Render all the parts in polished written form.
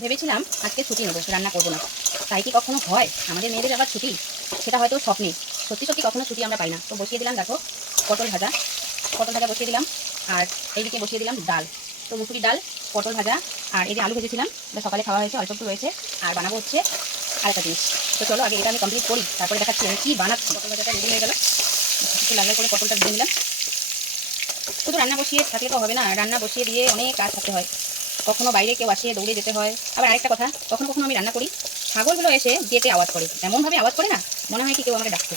ভেবেছিলাম আজকে ছুটি নেবো, রান্না করবো না। তাই কি কখনো হয়? আমাদের মেয়েদের আবার ছুটি, সেটা হয়তো স্বপ্নে। সত্যি সত্যি কখনো ছুটি আমরা পাই না। তো বসিয়ে দিলাম, দেখো পটল ভাজা। পটল ভাজা বসিয়ে দিলাম, আর এইদিকে বসিয়ে দিলাম ডাল। তো মুসুরি ডাল, পটল ভাজা, আর এই যে আলু ভেজেছিলাম, এটা সকালে খাওয়া হয়েছে, অল্প একটু রয়েছে। আর বানাবো হচ্ছে আরেকটা জিনিস। তো চলো আগে এটা আমি কমপ্লিট করি, তারপরে দেখাচ্ছি আমি কী বানাচ্ছি। পটল ভাজাটা রেডি হয়ে গেল, একটু লাল লাল করে পটলটা দিয়ে নিলাম। শুধু রান্না বসিয়ে থাকলে তো হবে না, রান্না বসিয়ে দিয়ে অনেক কাজ থাকতে হয়। কখনো বাইরে কেউ আসিয়ে দৌড়ে যেতে হয়। আবার আরেকটা কথা, কখনো কখনো আমি রান্না করি, ছাগলগুলো এসে গেটে আওয়াজ করে, এমনভাবে আওয়াজ করে না, মনে হয় কি কেউ আমাকে ডাকছে।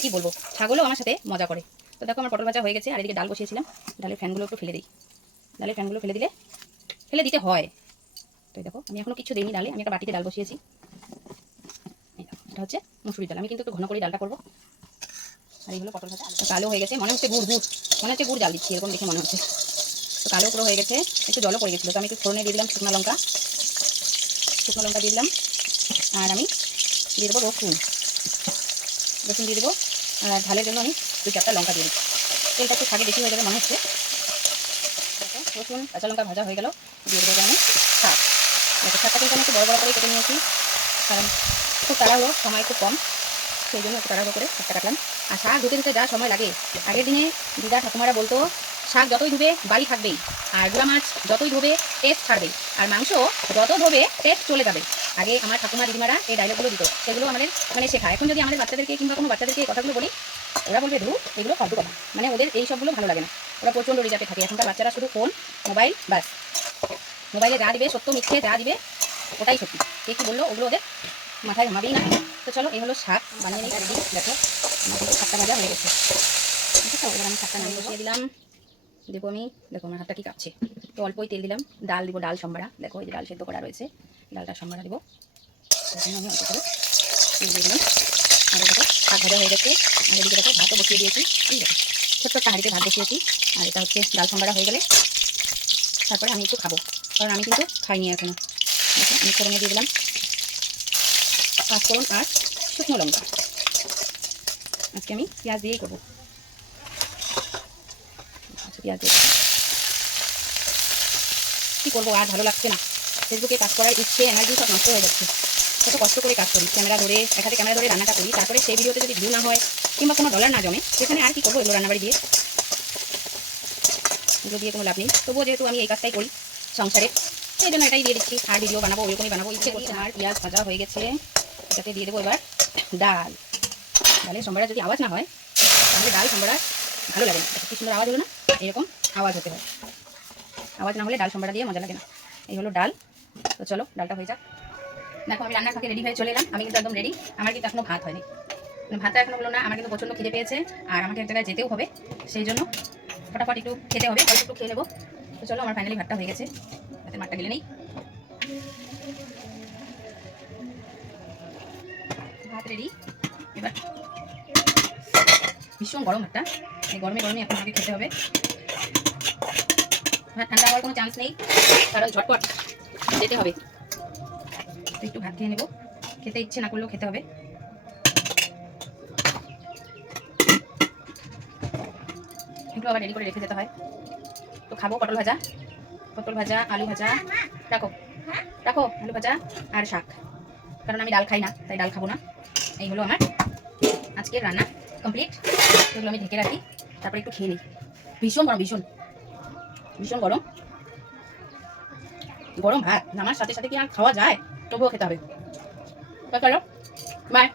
কী বলবো, ছাগলও আমার সাথে মজা করে। তো দেখো আমার পটল ভাজা হয়ে গেছে, আর এদিকে ডাল বসিয়েছিলাম। ডালের ফ্যানগুলো একটু ফেলে দিই, ডালের ফ্যানগুলো ফেলে দিলে, ফেলে দিতে হয়। তো দেখো আমি এখনো কিছু দিইনি ডালে, আমি একটা বাটিতে ডাল বসিয়েছি। এটা হচ্ছে মুসুরির ডাল, আমি কিন্তু একটু ঘন করে ডালটা করবো। আর এইগুলো পটল ভাজা, কালো হয়ে গেছে, মনে হচ্ছে গুড় গুড়, মনে হচ্ছে গুড় জাল দিচ্ছি, এরকম দেখে মনে হচ্ছে। তো কালো পুরো হয়ে গেছে, একটু জলও পড়ে গেছিলো। তো আমি একটু ফোড়নে দিয়ে দিলাম শুকনো লঙ্কা দিয়ে দিলাম। আর আমি দিয়ে দেবো রসুন দিয়ে দেবো। আর ঝালের জন্য আমি 2-4টা লঙ্কা দিয়ে দিচ্ছি। তেলটা একটু শাকে বেশি হয়ে যাবে মনে হচ্ছে। রসুন কাঁচা লঙ্কা ভাজা হয়ে গেল, দিয়ে দেবো আমি শাক। শাকটা কিন্তু আমি একটু বড় বড় করে কেটে নিয়েছি, কারণ খুব তাড়াহুড়ো, সময় খুব কম, সেই জন্য একটু তাড়াহুড়ো করে শাকটা কাটলাম। আর শাক ধুতে ধুতে যা সময় লাগে, আগের দিনে দিদা ঠাকুমারা বলতো শাক যতই ধুবে বাড়ি থাকবেই, আর গুঁড়া মাছ যতই ধোবে টেস্ট ছাড়বে, আর মাংস যত ধোবে টেস্ট চলে যাবে। আগে আমার ঠাকুমা দিদিমারা এই ডায়লগগুলো দিত, সেগুলো আমাদের শেখা। এখন যদি আমাদের বাচ্চাদেরকে কিংবা কোনো বাচ্চাদেরকে এই কথাগুলো বলি, ওরা বলবে ধু এগুলো ফালতু কথা, ওদের এই সবগুলো ভালো লাগে না। ওরা প্রচণ্ড রিজার্ভে থাকে। এখনকার বাচ্চারা শুধু ফোন, মোবাইল, বাস। মোবাইলে যা দিবে, সত্য মিথ্যে যা দিবে ওটাই সত্যি। কে কী বললো ওগুলো ওদের মাথায় ঘামাবেই না। তো চলো এই হলো শাক, বানিয়ে নিই রেডি। দেখো আমার কিন্তু শাকটা ভাজা হয়ে গেছে। ঠিক আছে, এবার আমি শাকটা নামিয়ে বসিয়ে দিলাম। দেবো আমি, দেখো আমার হাতটা কি কাঁপছে। তো অল্পই তেল দিলাম, ডাল দিব, ডাল সম্বারা। দেখো এই যে ডাল সেদ্ধ করা রয়েছে, ডালটা সম্বারা দেবো। সেখানে আমি অল্প করে তেল দিয়ে দিলাম। আর দেখো শাক ভাজা হয়ে গেছে, আর এদিকে দেখো ভাতও বসিয়ে দিয়েছি। এই দেখো ছোট্ট একটা হাঁড়িতে ভাত বসিয়েছি। আর এটা হচ্ছে ডাল সম্বারা হয়ে গেলে তারপরে আমি একটু খাবো, কারণ আমি কিন্তু খাইনি এখনো। দেখো আমি ফোড়নে দিয়ে দিলাম পাঁচফোড়ন আর শুকনো লঙ্কা। আজকে আমি পেঁয়াজ দিয়েই করবো। আচ্ছা পেঁয়াজ দিয়ে কী করবো, আর ভালো লাগছে না। ফেসবুকে কাজ করার ইচ্ছে, এনার্জি সব নষ্ট হয়ে যাচ্ছে। কত কষ্ট করে কাজ করি, ক্যামেরা ধরে, এক হাতে ক্যামেরা ধরে রান্নাটা করি, তারপরে সেই ভিডিওতে যদি ভিউ না হয় কিংবা কোনো ডলার না জমে, সেখানে আর কি করবো এগুলো রান্নাবাড়ি দিয়ে, এগুলো দিয়ে কোনো লাভ নেই। তবুও যেহেতু আমি এই কাজটাই করি সংসারে, সেই জন্য এটাই দিয়ে দিচ্ছি। আর ভিডিও বানাবো ওইরকমই বানাবো, ইচ্ছে করছে। আর পেঁয়াজ ভাজা হয়ে গেছে, এটাতে দিয়ে দেবো এবার ডাল। ডালের সম্বারা যদি আওয়াজ না হয় তাহলে ডাল সম্বারা ভালো লাগে না। কি সুন্দর আওয়াজ হলো না, এরকম আওয়াজ হতে হয়। আওয়াজ না হলে ডাল সম্বারা দিয়ে মজা লাগে না। এই হলো ডাল। তো চলো ডালটা হয়ে যাক। দেখো আমি রান্নার ফাঁকে রেডি হয়ে চলে এলাম। আমি কিন্তু একদম রেডি। আমার কিন্তু এখনো ভাত হয়নি, ভাতটা এখনো হলো না। আমার কিন্তু প্রচণ্ড খিদে পেয়েছে, আর আমাকে এক জায়গায় যেতেও হবে, সেই জন্য ফটাফট একটু খেতে হবে, অল্প একটু খেয়ে নেবো। তো চলো আমার ফাইনালি ভাতটা হয়ে গেছে, ভাতের মাঠটা গেলে নেই। ভাত রেডি। এবার ভীষণ গরম ভাতটা, এই গরমে গরমে এখন আমাকে খেতে হবে। ভাত ঠান্ডা হওয়ার কোনো চান্স নেই, কারণ ঝটপট যেতে হবে। তো একটু ভাত খেয়ে নেবো, খেতে ইচ্ছে না করলেও খেতে হবে। এগুলো আবার রেডি করে রেখে যেতে হয়। তো খাবো পটল ভাজা, আলু ভাজা, রাখো রাখো আলু ভাজা আর শাক, কারণ আমি ডাল খাই না, তাই ডাল খাবো না। এই হলো আমার আজকের রান্না কমপ্লিট। এগুলো আমি ঢেকে রাখি, তারপরে একটু খেয়ে নিই। ভীষণ গরম, ভীষণ ভীষণ গরম। গরম ভাত নামার সাথে সাথে কি আর খাওয়া যায়? তবুও খেতে হবে। চলো বাই।